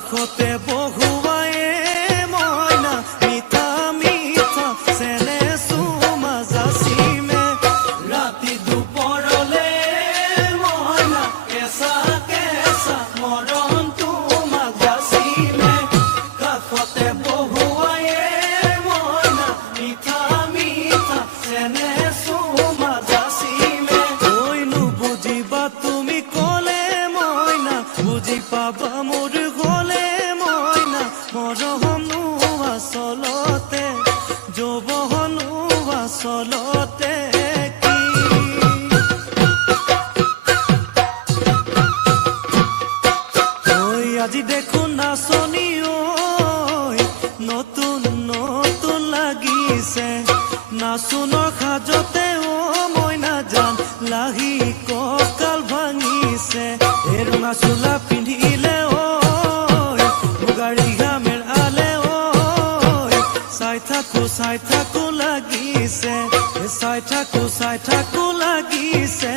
কাষতে বহুৱায়ে মইনা মিঠা মিঠা চেনে চুমা যাচিমে ৰাতি দুপৰলে মইনা কেঁচা কেঁচা মৰম তোমাক যাচিমে কাষতে বহুৱায়ে মইনা মিঠা মিঠা চেনে চুমা যাচিমে ঐ নুবুজিবা তুমি ক'লে মইনা বুজি পাবা মোৰ গ'লে মইনা মৰমনো আচলতে যৌৱনো আচলতে কি ঐ আজি দেখোন নাচনি ঐ নতুন নতুন লাগিছে নাচোনৰ সাজতে মইনা জান লাহি কঁকাল ভাঙিছে এৰুঙা চোলা পিন্ধিলে মুগাৰী ঘামেৰ আলে চাই থাকো লাগিছে চাই থাকো লাগিছে